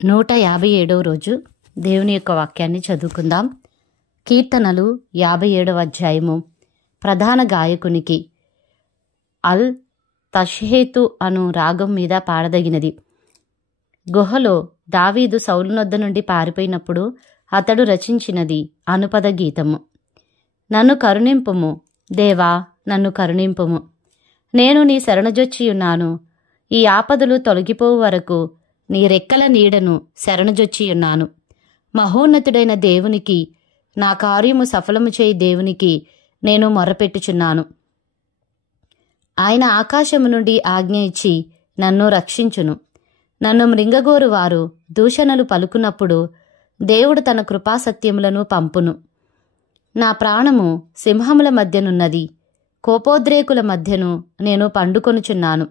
157వ రోజు దేవుని యొక్క వాక్యాన్ని చదువుకుందాం. కీర్తనలు 57వ అధ్యాయము. ప్రధాన గాయకునికి అల్ తష్హేతు అను రాగం మీద పాడదగినది. గుహలో దావీదు సౌలునొద్ద నుండి పారిపోయినప్పుడు అతడు రచించినది అనుపద గీతము. నన్ను కరుణింపుము దేవా, నన్ను కరుణింపుము. నేను నీ శరణుజొచ్చియున్నాను. ఈ ఆపదలు తొలగిపోవు వరకు నీ రెక్కల నీడను శరణుజొచ్చియున్నాను. మహోన్నతుడైన దేవునికి, నా కార్యము సఫలము చేయి దేవునికి నేను మొరపెట్టుచున్నాను. ఆయన ఆకాశము నుండి ఆజ్ఞ ఇచ్చి నన్ను రక్షించును. నన్ను మృంగగోరు వారు దూషణలు పలుకున్నప్పుడు దేవుడు తన కృపాసత్యములను పంపును. నా ప్రాణము సింహముల మధ్యనున్నది, కోపోద్రేకుల మధ్యను నేను పండుకొనుచున్నాను.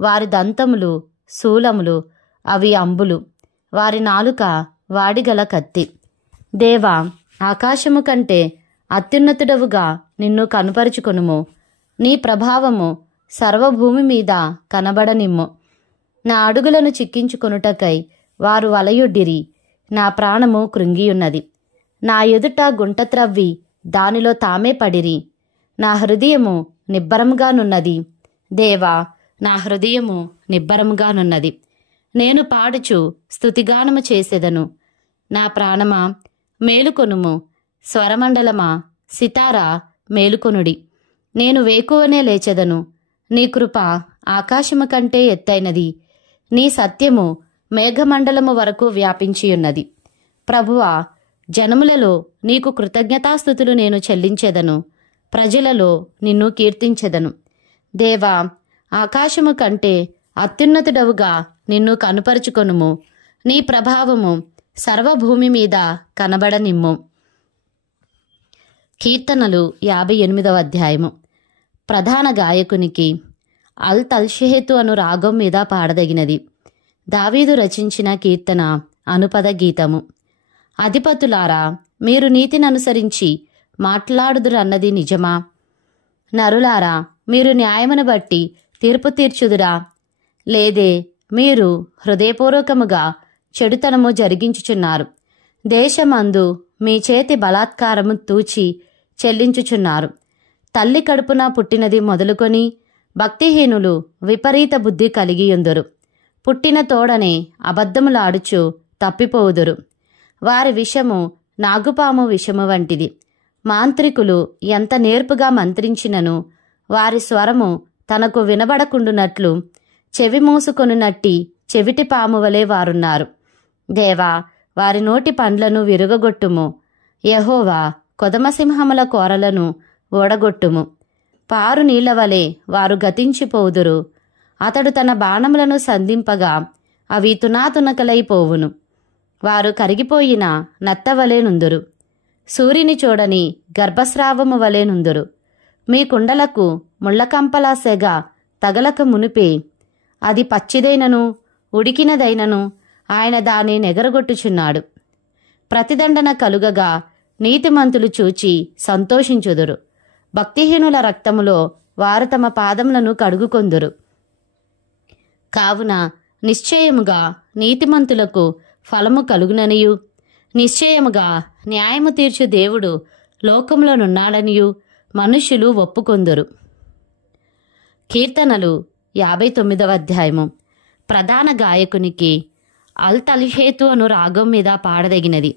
వారి దంతములు శూలములు, అవి అంబులు, వారి నాలుక వాడిగల కత్తి. దేవా, ఆకాశము కంటే అత్యున్నతుడవుగా నిన్ను కనుపరుచుకొనుము. నీ ప్రభావము సర్వభూమి మీద కనబడనిమ్ము. నా అడుగులను చిక్కించుకొనుటకై వారు వలయొడ్డిరి. నా ప్రాణము కృంగియున్నది. నా ఎదుట గుంట త్రవ్వి దానిలో తామే పడిరి. నా హృదయము నిబ్బరముగానున్నది. దేవా, నా హృదయము నిబ్బరముగానున్నది. నేను పాడుచు స్తుతిగానము చేసెదను. నా ప్రాణమా మేలుకొనుము, స్వరమండలమా సితారా మేలుకొనుడి. నేను వేకువనే లేచెదను. నీ కృప ఆకాశము కంటే ఎత్తైనది. నీ సత్యము మేఘమండలము వరకు వ్యాపించియున్నది. ప్రభువా, జనములలో నీకు కృతజ్ఞతాస్తుతులు నేను చెల్లించెదను. ప్రజలలో నిన్ను కీర్తించెదను. దేవా, ఆకాశము కంటే అత్యున్నతుడవుగా నిన్ను కనుపరుచుకొనుము. నీ ప్రభావము సర్వభూమి మీద కనబడనిమ్ము. కీర్తనలు 58వ అధ్యాయము. ప్రధాన గాయకునికి అల్ తల్షేతు అను రాగం మీద పాడదగినది. దావీదు రచించిన కీర్తన అనుపద గీతము. అధిపతులారా, మీరు నీతిని అనుసరించి మాట్లాడుదురన్నది నిజమా? నరులారా, మీరు న్యాయమును బట్టి తీర్పు తీర్చుదురా? లేదే, మీరు హృదయపూర్వకముగా చెడుతనము జరిగించుచున్నారు. దేశమందు మీ చేతి బలాత్కారము తూచి చెల్లించుచున్నారు. తల్లి కడుపున పుట్టినది మొదలుకొని భక్తిహీనులు విపరీత బుద్ధి కలిగియుందురు. పుట్టిన తోడనే అబద్ధములాడుచు తప్పిపోవుదురు. వారి విషము నాగుపాము విషము వంటిది. మాంత్రికులు ఎంత నేర్పుగా మంత్రించినను వారి స్వరము తనకు వినబడకుండునట్లు చెవి మూసుకొనునట్టి చెవిటి పాము వలె వారున్నారు. దేవా, వారి నోటి పండ్లను విరుగగొట్టుము. యెహోవా, కొదమసింహముల కోరలను ఓడగొట్టుము. పారు నీళ్ల వలె వారు గతించిపోవుదురు. అతడు తన బాణములను సంధింపగా అవి తునాతునకలైపోవును. వారు కరిగిపోయిన నత్తవలే నుందురు. సూర్యుని చూడని గర్భస్రావము వలె నుందురు. మీ కుండలకు ముళ్ళకంపలా సెగ తగలక మునిపే అది పచ్చిదైనను ఉడికినదైనను ఆయన దాన్ని నెగరగొట్టుచున్నాడు. ప్రతిదండన కలుగగా నీతిమంతులు చూచి సంతోషించుదురు. భక్తిహీనుల రక్తములో వారు తమ పాదములను కడుగుకొందురు. కావున నిశ్చయముగా నీతిమంతులకు ఫలము కలుగుననియు, నిశ్చయముగా న్యాయము తీర్చు దేవుడు లోకములోనున్నాడనియు మనుష్యులు ఒప్పుకొందురు. కీర్తనలు 59వ అధ్యాయము. ప్రధాన గాయకునికి అల్ తల్షేతు అను రాగం మీద పాడదగినది.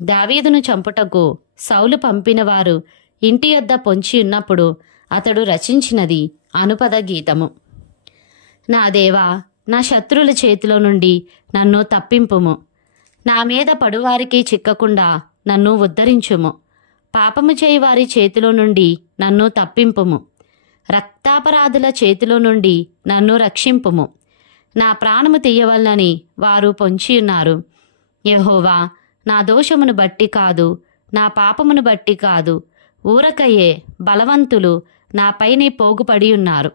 దావీదును చంపుటకు సౌలు పంపిన వారు ఇంటి యొద్ద పొంచి ఉన్నప్పుడు అతడు రచించినది అనుపద గీతము. నా దేవా, నా శత్రువుల చేతిలో నుండి నన్ను తప్పింపుము. నా మీద పడువారికి చిక్కకుండా నన్ను ఉద్ధరించుము. పాపము చేయి వారి చేతిలో నుండి నన్ను తప్పింపుము. రక్తాపరాధుల చేతిలో నుండి నన్ను రక్షింపుము. నా ప్రాణము తీయవలనని వారు పొంచియున్నారు. యెహోవా, నా దోషమును బట్టి కాదు, నా పాపమును బట్టి కాదు, ఊరకయ్యే బలవంతులు నాపైనే పోగుపడి ఉన్నారు.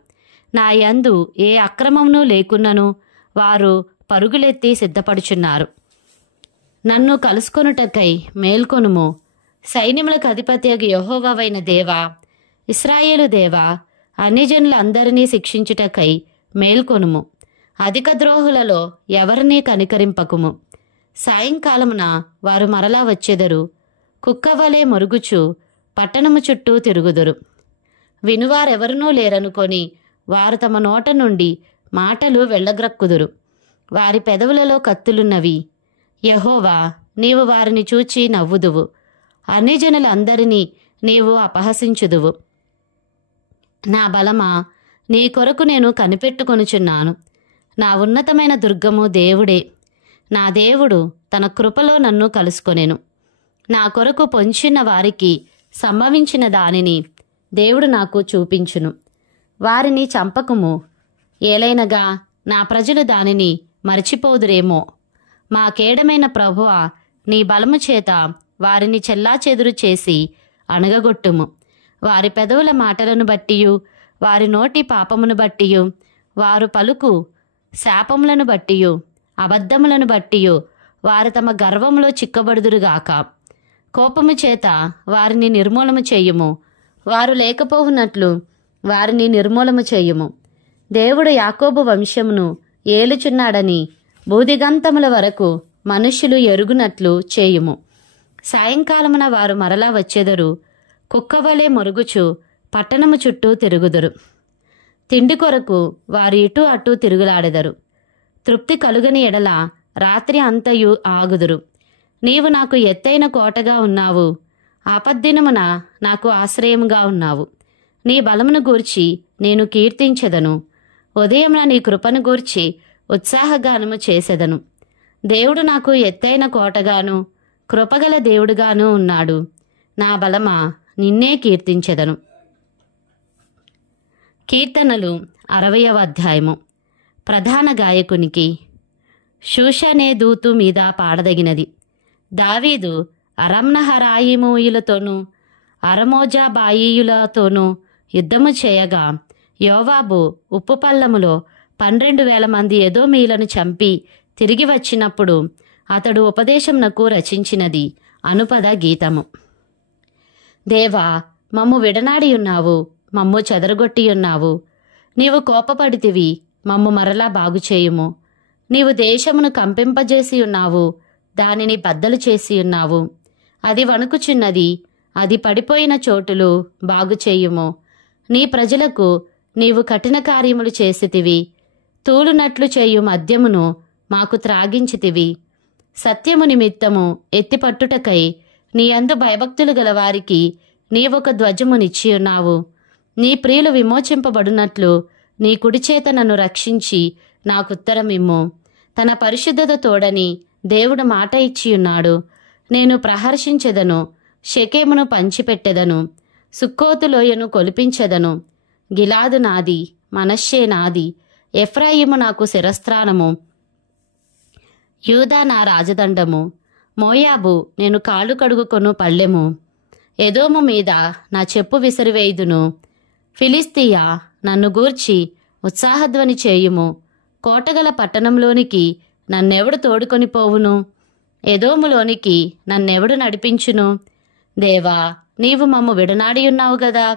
నా యందు ఏ అక్రమమును లేకున్నను వారు పరుగులెత్తి సిద్ధపడుచున్నారు. నన్ను కలుసుకొనుటకై మేల్కొనుము. సైన్యములకు అధిపతియగు యెహోవావైన దేవా, ఇశ్రాయేలు దేవా, అన్యజనులందరినీ శిక్షించుటకై మేల్కొనుము. అధిక ద్రోహులలో ఎవరినీ కనికరింపకుము. సాయంకాలమున వారు మరలా వచ్చెదరు, కుక్కవలే మొరుగుచు పట్టణము చుట్టూ తిరుగుదురు. వినువారెవరునూ లేరనుకొని వారు తమ నోట నుండి మాటలు వెళ్ళగ్రక్కుదురు. వారి పెదవులలో కత్తులున్నవి. యెహోవా, నీవు వారిని చూచి నవ్వుదువు. అన్ని జనులందరినీ నీవు అపహసించుదువు. నా బలమా, నీ కొరకు నేను కనిపెట్టుకొనుచున్నాను. నా ఉన్నతమైన దుర్గము దేవుడే. నా దేవుడు తన కృపలో నన్ను కలుసుకొనెను. నా కొరకు పొంచిన వారికి సంభవించిన దానిని దేవుడు నాకు చూపించును. వారిని చంపకుము, ఏలైనగా నా ప్రజలు దానిని మరచిపోదురేమో. మా కేడమైన ప్రభువా, నీ బలము చేత వారిని చెల్లాచెదురు చేసి అణగగొట్టుము. వారి పెదవుల మాటలను బట్టియు, వారి నోటి పాపమును బట్టియు, వారు పలుకు శాపములను బట్టియు, అబద్ధములను బట్టియు వారు తమ గర్వములో చిక్కబడుదురుగాక. కోపము చేత వారిని నిర్మూలము చేయుము. వారు లేకపోవునట్లు వారిని నిర్మూలము చేయుము. దేవుడు యాకోబు వంశమును ఏలుచున్నాడని భూదిగంతముల వరకు మనుష్యులు ఎరుగునట్లు చేయుము. సాయంకాలమున వారు మరలా వచ్చెదరు, కుక్కవలే మొరుగుచు పట్టణము చుట్టూ తిరుగుదురు. తిండి కొరకు వారు ఇటు అటు తిరుగులాడెదరు. తృప్తి కలుగని ఎడల రాత్రి అంతయు ఆగుదురు. నీవు నాకు ఎత్తైన కోటగా ఉన్నావు. ఆపద్దినమున నాకు ఆశ్రయముగా ఉన్నావు. నీ బలమును గూర్చి నేను కీర్తించెదను. ఉదయమున నీ కృపను గూర్చి ఉత్సాహగానము చేసెదను. దేవుడు నాకు ఎత్తైన కోటగాను కృపగల దేవుడుగాను ఉన్నాడు. నా బలమా, నిన్నే కీర్తించెదను. కీర్తనలు 60వ అధ్యాయము. ప్రధాన గాయకునికి. షూషనే దూతు మీద పాడదగినది. దావీదు అరమ్నహరాయిమూయులతోనూ అరమోజాబాయియులతోనూ యుద్ధము చేయగా యోవాబు ఉప్పు పల్లములో 12,000 మంది ఎదోమీయులను చంపి తిరిగి వచ్చినప్పుడు అతడు ఉపదేశమునకు రచించినది అనుపద గీతము. దేవా, మమ్ము విడనాడియున్నావు, మమ్ము చెదరగొట్టియున్నావు. నీవు కోపపడితివి, మమ్ము మరలా బాగుచేయుము. నీవు దేశమును కంపింపజేసి ఉన్నావు, దానిని బద్దలు చేసి ఉన్నావు. అది వణుకుచున్నది, అది పడిపోయిన చోటులు బాగుచేయుము. నీ ప్రజలకు నీవు కఠిన కార్యములు చేసితివి. తూలునట్లు చేయు మద్యమును మాకు త్రాగించితివి. సత్యము నిమిత్తము ఎత్తిపట్టుటకై నీ యందు భయభక్తులు గలవారికి నీవొక ధ్వజమునిచ్చియున్నావు. నీ ప్రియులు విమోచింపబడినట్లు నీ కుడిచేత నన్ను రక్షించి నాకుత్తరమిమ్ము. తన పరిశుద్ధత తోడని దేవుడు మాట ఇచ్చియున్నాడు. నేను ప్రహర్షించెదను, షెకెమును పంచిపెట్టెదను, సుక్కోతు లోయను కొలిపించెదను. గిలాదు నాది, మనష్షే నాది, ఎఫ్రాయిము నాకు శిరస్త్రాణము, యూదా నా రాజదండము. మోయాబు నేను కాళ్ళు కడుగుకొను పళ్ళెము. ఎదోము మీద నా చెప్పు విసిరివేయుదును. ఫిలిస్తీయా, నన్ను గూర్చి ఉత్సాహధ్వని చేయుము. కోటగల పట్టణంలోనికి నన్నెవడు తోడుకొని పోవును? ఎదోములోనికి నన్నెవడు నడిపించును? దేవా, నీవు మమ్ము విడనాడియున్నావు గదా.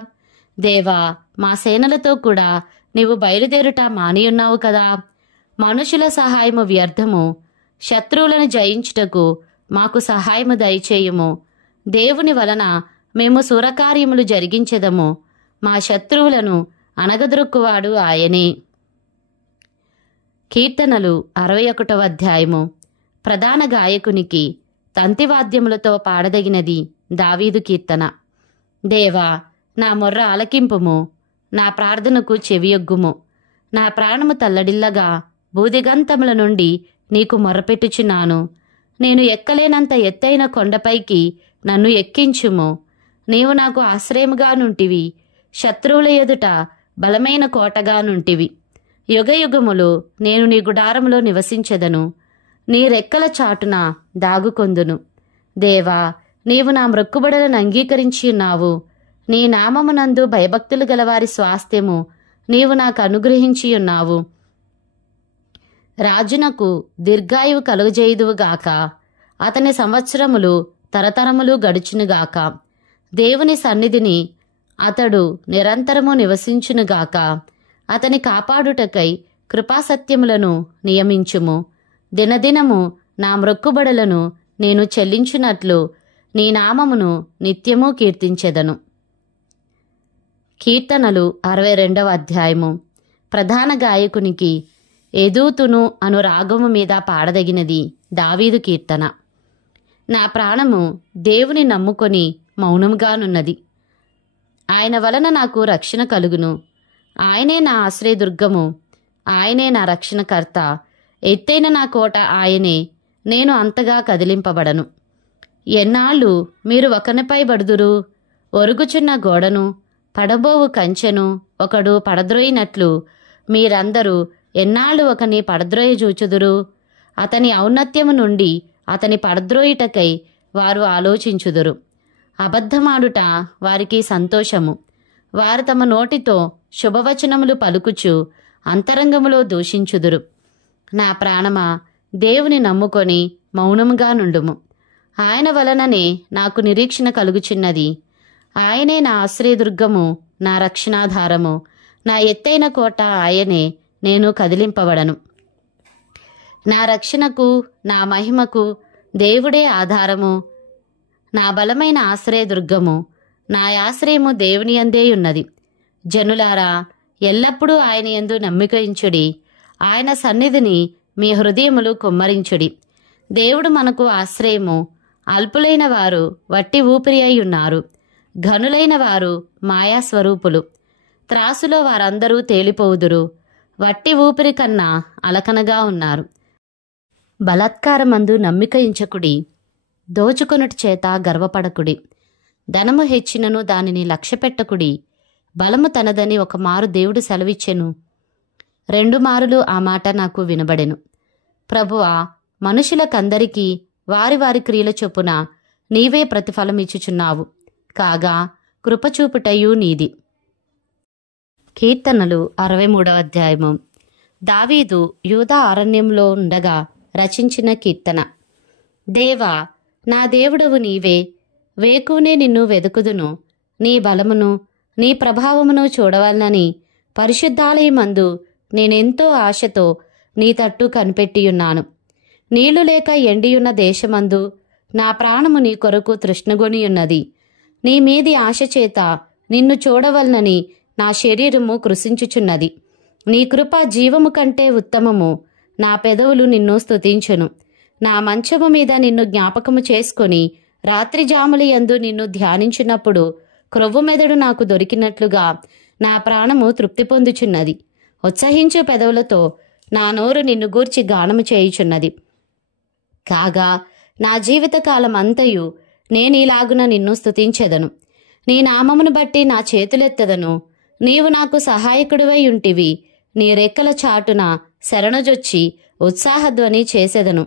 దేవా, మా సేనలతో కూడా నీవు బయలుదేరుట మానియున్నావు కదా. మనుషుల సహాయము వ్యర్థము. శత్రువులను జయించుటకు మాకు సహాయము దయచేయుము. దేవుని వలన మేము సురకార్యములు జరిగించెదము. మా శత్రువులను అనగదొరుక్కువాడు ఆయనే. కీర్తనలు 61వ అధ్యాయము. ప్రధాన గాయకునికి తంతివాద్యములతో పాడదగినది దావీదు కీర్తన. దేవా, నా మొర్ర ఆలకింపుము, నా ప్రార్థనకు చెవియొగ్గుము. నా ప్రాణము తల్లడిల్లగా భూదిగంతముల నుండి నీకు మొర్రపెట్టుచున్నాను. నేను ఎక్కలేనంత ఎత్తైన కొండపైకి నన్ను ఎక్కించుము. నీవు నాకు ఆశ్రయముగా నుంటివి, శత్రువుల ఎదుట బలమైన కోటగా నుంటివి. యుగయుగములు నేను నీ గుడారములో నివసించెదను, నీ రెక్కల చాటున దాగుకొందును. దేవా, నీవు నా మ్రొక్కుబడులను అంగీకరించి ఉన్నావు. నీ నామమునందు భయభక్తులు గలవారి స్వాస్థ్యము నీవు నాకు అనుగ్రహించి ఉన్నావు. రాజునకు దీర్ఘాయువు కలుగజేయుదువుగాక, అతని సంవత్సరములు తరతరములు గడుచునుగాక. దేవుని సన్నిధిని అతడు నిరంతరము నివసించునుగాక. అతని కాపాడుటకై కృపాసత్యములను నియమించుము. దినదినము నా మ్రొక్కుబడులను నేను చెల్లించునట్లు నీ నామమును నిత్యము కీర్తించెదను. కీర్తనలు 62వ అధ్యాయము. ప్రధాన గాయకునికి ఎదూతును అను రాగము మీద పాడదగినది దావీదు కీర్తన. నా ప్రాణము దేవుని నమ్ముకొని మౌనముగానున్నది. ఆయన వలన నాకు రక్షణ కలుగును. ఆయనే నా ఆశ్రయదుర్గము, ఆయనే నా రక్షణకర్త. ఎత్తైన నా కోట ఆయనే, నేను అంతగా కదిలింపబడను. ఎన్నాళ్ళు మీరు ఒకనిపై బడుదురు? ఒరుగుచున్న గోడను, పడబోవు కంచెను ఒకడు పడద్రోయినట్లు మీరందరూ ఎన్నాళ్ళు ఒకని పడద్రోయ చూచుదురు? అతని ఔన్నత్యము నుండి అతని పడద్రోయుటకై వారు ఆలోచించుదురు. అబద్ధమాడుట వారికి సంతోషము. వారు తమ నోటితో శుభవచనములు పలుకుచు అంతరంగములో దూషించుదురు. నా ప్రాణమా, దేవుని నమ్ముకొని మౌనముగా నుండుము. ఆయన వలననే నాకు నిరీక్షణ కలుగుచున్నది. ఆయనే నా ఆశ్రయదుర్గము, నా రక్షణాధారము, నా ఎత్తైన కోట ఆయనే, నేను కదిలింపబడను. నా రక్షణకు, నా మహిమకు దేవుడే ఆధారము, నా బలమైన ఆశ్రయదుర్గము. నా ఆశ్రయము దేవుని యందే ఉన్నది. జనులారా, ఎల్లప్పుడూ ఆయన యందు నమ్మికయించుడి. ఆయన సన్నిధిని మీ హృదయములు కుమ్మరించుడి. దేవుడు మనకు ఆశ్రయము. అల్పులైన వారు వట్టి ఊపిరి అయి ఉన్నారు. ఘనులైన వారు మాయాస్వరూపులు. త్రాసులో వారందరూ తేలిపోవుదురు. వట్టి ఊపిరి కన్నా అలకనగా ఉన్నారు. బలాత్కారమందు నమ్మికయించకుడి. దోచుకొనుట చేత గర్వపడకుడి. ధనము హెచ్చినను దానిని లక్ష్యపెట్టకుడి. బలము తనదని ఒక మారు దేవుడు సెలవిచ్చెను. 2 మారులు ఆ మాట నాకు వినబడెను. ప్రభువా, మనుషులకందరికీ వారి వారి క్రియల చొప్పున నీవే ప్రతిఫలమిచ్చుచున్నావు. కాగా కృపచూపుటయు నీది. కీర్తనలు 63వ అధ్యాయము. దావీదు యూదా అరణ్యంలో ఉండగా రచించిన కీర్తన. దేవా, నా దేవుడవు నీవే. వేకువనే నిన్ను వెదుకుదును. నీ బలమును, నీ ప్రభావమును చూడవలనని పరిశుద్ధాలయమందు నేనెంతో ఆశతో నీ తట్టు కనిపెట్టియున్నాను. నీళ్లు లేక ఎండియున్న దేశమందు నా ప్రాణము నీ కొరకు తృష్ణగొనియున్నది. నీ మీది ఆశ చేత నిన్ను చూడవలనని నా శరీరము కృశించుచున్నది. నీ కృప జీవము కంటే ఉత్తమము. నా పెదవులు నిన్ను స్తుతించును. నా మంచము మీద నిన్ను జ్ఞాపకము చేసుకొని రాత్రి జాములయందు నిన్ను ధ్యానించినప్పుడు క్రొవ్వు మెదడు నాకు దొరికినట్లుగా నా ప్రాణము తృప్తి పొందుచున్నది. ఉత్సహించు పెదవులతో నా నోరు నిన్ను గూర్చి గానము చేయుచున్నది. కాగా నా జీవితకాలం అంతయు నేనీలాగున నిన్ను స్తుతించెదను. నీ నామమును బట్టి నా చేతులెత్తెదను. నీవు నాకు సహాయకుడివై ఉంటివి. నీ రెక్కల చాటున శరణుజొచ్చి ఉత్సాహధ్వని చేసెదను.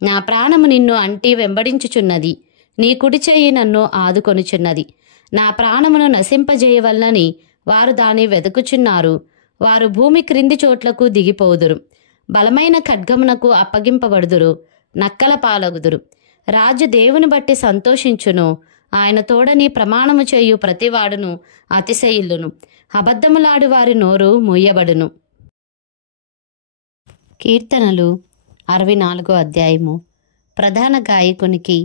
నా ప్రాణము నిన్ను అంటి వెంబడించుచున్నది. నీ కుడి చెయ్యి నన్ను ఆదుకొనుచున్నది. నా ప్రాణమును నశింపజేయవలనని వారు దాని వెతుకుచున్నారు. వారు భూమి క్రింది చోట్లకు దిగిపోదురు. బలమైన ఖడ్గమునకు అప్పగింపబడుదురు. నక్కల పాలగుదురు. రాజు దేవుని బట్టి సంతోషించును. ఆయన తోడని ప్రమాణము చేయు ప్రతివాడును అతిశయిల్లును. అబద్ధములాడు వారి నోరు మూయబడును. కీర్తనలు 64వ అధ్యాయము. ప్రధాన గాయకునికి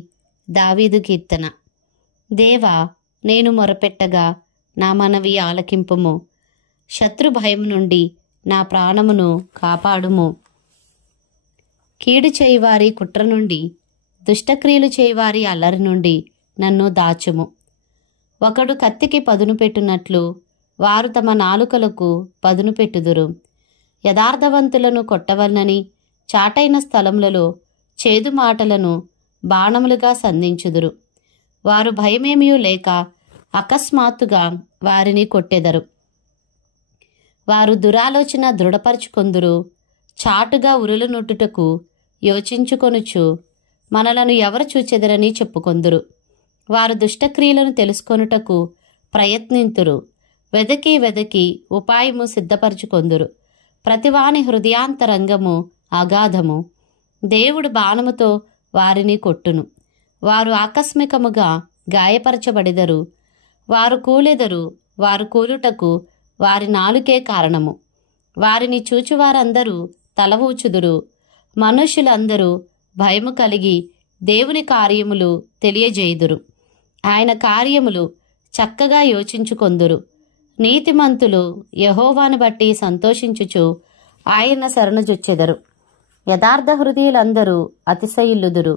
దావీదు కీర్తన. దేవా, నేను మొరపెట్టగా నా మనవి ఆలకింపుము. శత్రు భయం నుండి నా ప్రాణమును కాపాడుము. కీడు చేయివారి కుట్ర నుండి, దుష్టక్రియలు చేయివారి అల్లరి నుండి నన్ను దాచుము. ఒకడు కత్తికి పదును పెట్టునట్లు వారు తమ నాలుకలకు పదును పెట్టుదురు. యథార్థవంతులను కొట్టవలనని చాటైన స్థలములలో చేదు మాటలను బాణములుగా సంధించుదురు. వారు భయమేమియూ లేక అకస్మాత్తుగా వారిని కొట్టెదరు. వారు దురాలోచన దృఢపరుచుకొందురు. చాటుగా ఉరులు నొట్టుటకు యోచించుకొనుచు మనలను ఎవరు చూచెదరని చెప్పుకొందురు. వారు దుష్టక్రియలను తెలుసుకొనుటకు ప్రయత్నింతురు. వెదకి వెదకి ఉపాయము సిద్ధపరచుకొందురు. ప్రతివాని హృదయాంతరంగము అగాధము. దేవుడు బాణముతో వారిని కొట్టును. వారు ఆకస్మికముగా గాయపరచబడెదరు. వారు కూలెదరు. వారు కూలుటకు వారి నాలుకే కారణము. వారిని చూచువారందరూ తల ఊచుదురు. మనుష్యులందరూ భయము కలిగి దేవుని కార్యములు తెలియజేయుదురు. ఆయన కార్యములు చక్కగా యోచించుకొందురు. నీతిమంతులు యెహోవాను బట్టి సంతోషించుచు ఆయన శరణుజొచ్చెదరు. యథార్థ హృదయులందరూ అతిశయిల్లుదురు.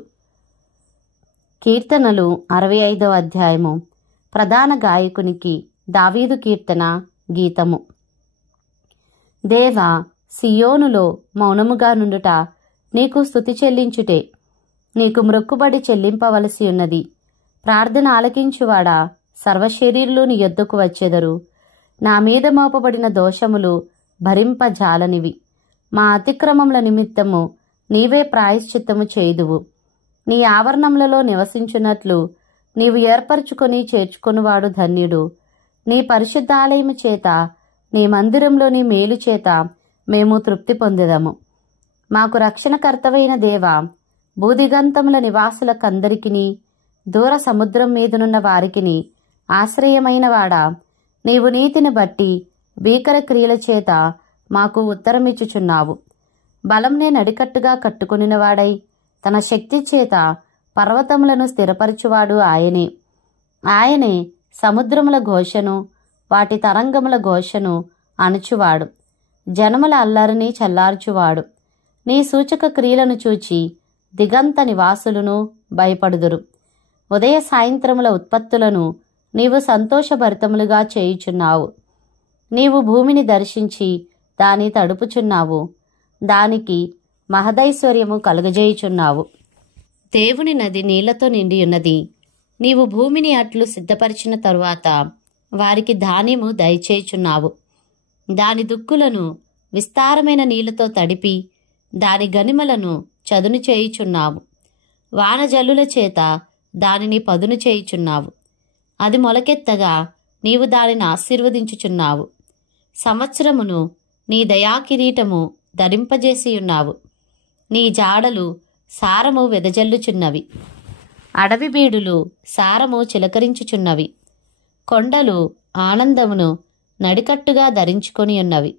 కీర్తనలు 65వ అధ్యాయము. ప్రధాన గాయకునికి దావీదు కీర్తన గీతము. దేవా, సియోనులో మౌనముగా నుండుట నీకు స్తుతి చెల్లించుటే. నీకు మ్రొక్కుబడి చెల్లింపవలసి ఉన్నది. ప్రార్థన ఆలకించువాడా, సర్వశరీరులు నీ యొద్దకు వచ్చెదరు. నా మీద మోపబడిన దోషములు భరింపజాలనివి. మా అతిక్రమముల నిమిత్తము నీవే ప్రాయశ్చిత్తము చేయుదువు. నీ ఆవరణములలో నివసించున్నట్లు నీవు ఏర్పరచుకొని చేర్చుకొనివాడు ధన్యుడు. నీ పరిశుద్ధాలయము చేత, నీ మందిరంలోని మేలు చేత మేము తృప్తి పొందెదము. మాకు రక్షణకర్తవైన దేవా, భూదిగంతముల నివాసులకందరికిని, దూర సముద్రం మీదనున్న వారికిని ఆశ్రయమైన వాడా, నీవు నీతిని బట్టి భీకర క్రియల చేత మాకు ఉత్తరమిచ్చుచున్నావు. బలంనే నడికట్టుగా కట్టుకొనినవాడై తన శక్తి చేత పర్వతములను స్థిరపరచువాడు ఆయనే. ఆయనే సముద్రముల ఘోషను, వాటి తరంగముల ఘోషను అణుచువాడు. జనముల అల్లరిని చల్లార్చువాడు. నీ సూచక క్రియలను చూచి దిగంత నివాసులను భయపడుదురు. ఉదయ సాయంత్రముల ఉత్పత్తులను నీవు సంతోషభరితములుగా చేయుచున్నావు. నీవు భూమిని దర్శించి దాని తడుపుచున్నావు. దానికి మహదైశ్వర్యము కలుగజేయుచున్నావు. దేవుని నది నీళ్లతో నిండియున్నది. నీవు భూమిని అట్లు సిద్ధపరిచిన తరువాత వారికి ధాన్యము దయచేయుచున్నావు. దాని దుక్కులను విస్తారమైన నీళ్లతో తడిపి దాని గనిమలను చదును చేయుచున్నావు. వానజల్లుల చేత దానిని పదును చేయుచున్నావు. అది మొలకెత్తగా నీవు దానిని ఆశీర్వదించుచున్నావు. సంవత్సరమును నీ దయాకిరీటము ధరింపజేసియున్నావు. నీ జాడలు సారము వెదజల్లుచున్నవి. అడవి బీడులు సారము చిలకరించుచున్నవి. కొండలు ఆనందమును నడికట్టుగా ధరించుకొని ఉన్నవి.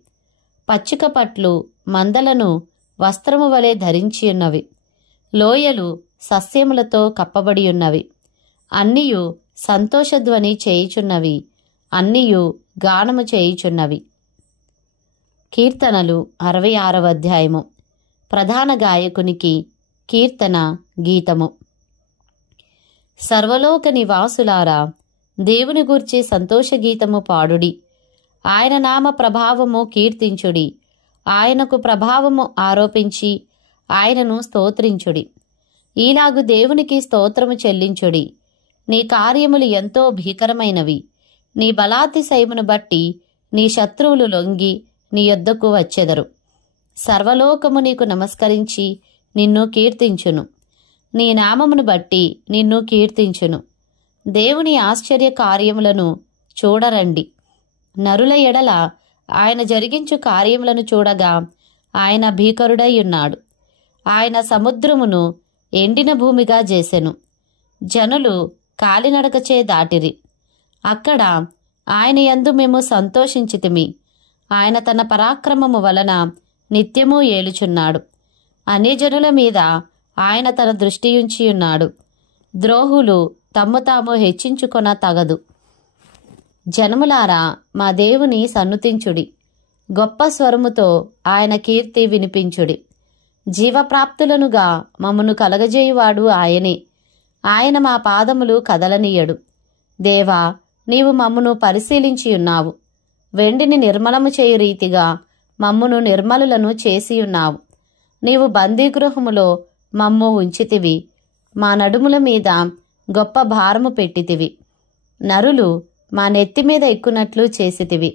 పచ్చిక పట్లు మందలను వస్త్రము వలె ధరించియున్నవి. లోయలు సస్యములతో కప్పబడి ఉన్నవి. అన్నియు సంతోషధ్వని చేయుచున్నవి. అన్నియు గానము చేయుచున్నవి. కీర్తనలు 66వ అధ్యాయము. ప్రధాన గాయకునికి కీర్తన గీతము. సర్వలోక నివాసులారా, దేవుని గూర్చి సంతోష గీతము పాడుడి. ఆయన నామ ప్రభావము కీర్తించుడి. ఆయనకు ప్రభావము ఆరోపించి ఆయనను స్తోత్రించుడి. ఈలాగు దేవునికి స్తోత్రము చెల్లించుడి. నీ కార్యములు ఎంతో భీకరమైనవి. నీ బలాతిశయమును బట్టి నీ శత్రువులు లొంగి నీ యొద్దకు వచ్చెదరు. సర్వలోకము నీకు నమస్కరించి నిన్ను కీర్తించును. నీ నామమును బట్టి నిన్ను కీర్తించును. దేవుని ఆశ్చర్య కార్యములను చూడరండి. నరుల ఎడల ఆయన జరిగించు కార్యములను చూడగా ఆయన భీకరుడై ఉన్నాడు. ఆయన సముద్రమును ఎండిన భూమిగా చేసెను. జనులు కాలినడకచే దాటిరి. అక్కడ ఆయన యందు మేము సంతోషించితిమి. ఆయన తన పరాక్రమము వలన నిత్యము ఏలుచున్నాడు. అన్యజనుల మీద ఆయన తన దృష్టియుంచి ఉన్నాడు. ద్రోహులు తమ్ము తాము హెచ్చించుకొన తగదు. జనములారా, మా దేవుని సన్నుతించుడి. గొప్ప స్వరముతో ఆయన కీర్తి వినిపించుడి. జీవప్రాప్తులనుగా మమ్మను కలగజేయువాడు ఆయనే. ఆయన మా పాదములు కదలనీయడు. దేవా, నీవు మమ్మును పరిశీలించియున్నావు. వెండిని నిర్మలము చేయు రీతిగా మమ్మును నిర్మలులను చేసియున్నావు. నీవు బందీగృహములో మమ్ము ఉంచితివి. మా నడుముల మీద గొప్ప భారము పెట్టితివి. నరులు మా నెత్తి మీద ఎక్కునట్లు చేసితివి.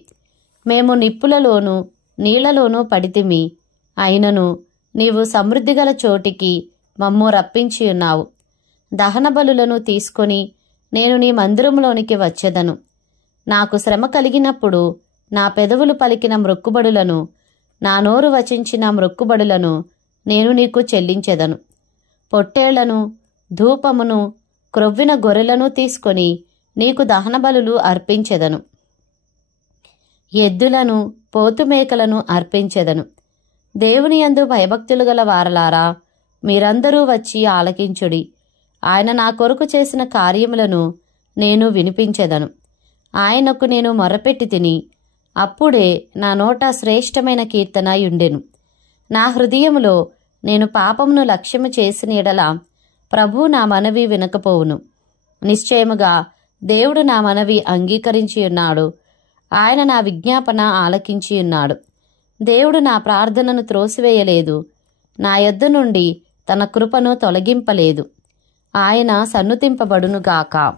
మేము నిప్పులలోనూ నీళ్లలోనూ పడితిమి. అయినను నీవు సమృద్ధిగల చోటికి మమ్ము రప్పించియున్నావు. దహన బలులను తీసుకొని నేను నీ మందిరములోనికి వచ్చెదను. నాకు శ్రమ కలిగినప్పుడు నా పెదవులు పలికిన మ్రొక్కుబడులను, నా నోరు వచించిన మ్రొక్కుబడులను నేను నీకు చెల్లించెదను. పొట్టేళ్లను, ధూపమును, క్రొవ్విన గొర్రెలను తీసుకొని నీకు దహనబలులు అర్పించెదను. ఎద్దులను పోతుమేకలను అర్పించెదను. దేవుని యందు భయభక్తులు గల వారలారా, మీరందరూ వచ్చి ఆలకించుడి. ఆయన నా కొరకు చేసిన కార్యములను నేను వినిపించెదను. ఆయనకు నేను మొరపెట్టి తిని, అప్పుడే నా నోట శ్రేష్టమైన కీర్తన యుండెను. నా హృదయములో నేను పాపమును లక్ష్యము చేసిన ఎడల ప్రభు నా మనవి వినకపోవును. నిశ్చయముగా దేవుడు నా మనవి అంగీకరించి ఉన్నాడు. ఆయన నా విజ్ఞాపన ఆలకించి ఉన్నాడు. దేవుడు నా ప్రార్థనను త్రోసివేయలేదు. నా యొద్ద నుండి తన కృపను తొలగింపలేదు. ఆయన సన్నుతింపబడునుగాక.